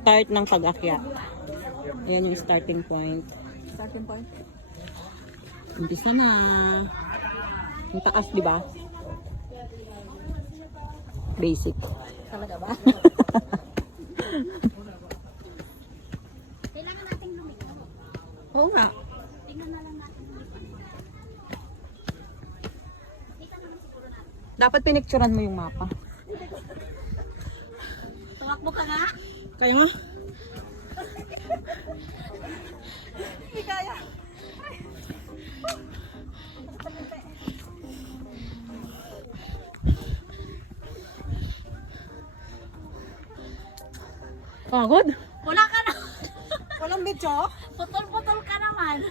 start ng pag-akyat. Ayan yung starting point. Starting point? Umpisa na. Yung taas, di ba? Basic. Talaga ba? Kailangan nating lumikot. Oo nga. Tingnan na lang natin lumikot. Kita naman siguro natin. Dapat pinicturan mo yung mapa. Tumakbo ka nga. Kaya nga. Hindi kaya. Pagod? Wala ka na. Walang video? Putol-putol ka naman.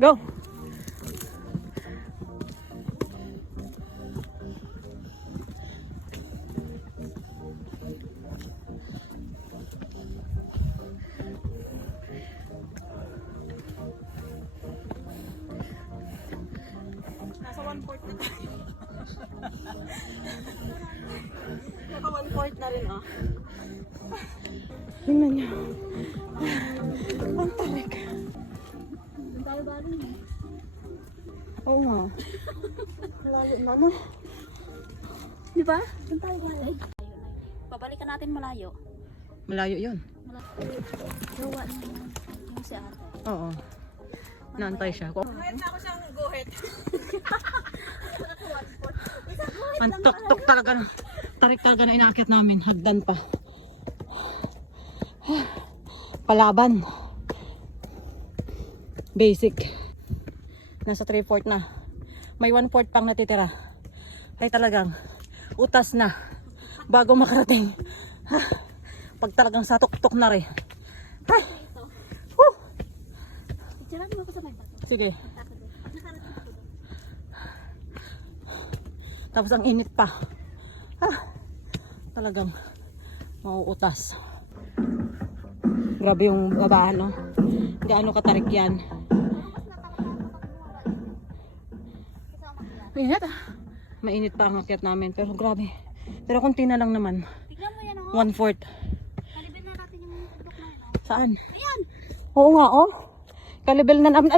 Go! Nasa 1/4 na tayo. Naka 1/4 na rin, oh. Tingnan niyo. Ang tarik. Doon tayo galing eh. Oo nga. Lalo na, no? Di ba? Doon tayo galing. Pabalikan natin malayo. Malayo yun. Gawa na yung si ate. Oo. Naantay siya. Kahit na ako siyang guhit. Ang tok-tok talaga. Tarik talaga na inaakyat namin. Hagdan pa. Palaban. Basic. Nasa 3/4 na. May 1/4 pang natitira. Ay talagang utas na. Bago makarating. Pag talagang sa tok-tok na rin. Ay! Woo! Picture mo ako sa may bato. Sige. Nakarating ako doon. Tapos ang init pa. Talagang mauutas. Grabe yung babaan, no? Gaano katarik yan. Mainit ah. Mainit pa ang akyat namin. Pero grabe. Pero konti na lang naman. Tignan mo yan oh. 1/4. Kalibin na natin yung bundok na yun oh. Saan? Ayan! Oo nga, oh. Kalibel na namin.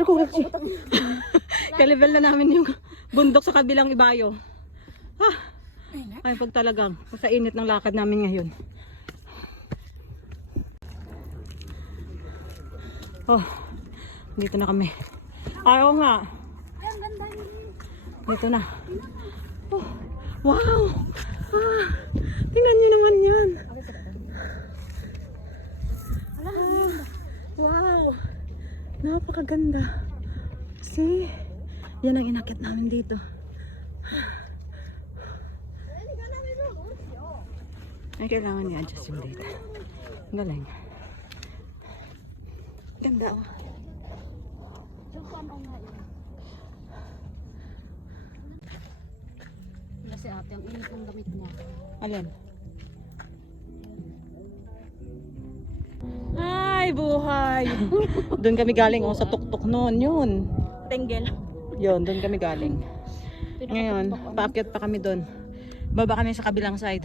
Kalibel na namin yung bundok sa kabilang ibayo. Ay, pag talagang sa init ng lakad namin ngayon. Oh, dito na kami. Ayaw nga. Ayan, ganda yun. Dito na. Oh, wow! Tingnan niyo naman yan. Wow! Napakaganda. See? Yan ang inakit namin dito. Ay, kailangan i-adjust yung data. Galing. Ganda oh. Yung paano nga yun. Kasi ate, ang init ng damit niya. Alin? Ay, buhay! Doon kami galing oh, sa tuktok noon. Yun. Tenggel. Yun, doon kami galing. Ngayon, paakyat pa kami doon. Baba kami sa kabilang side.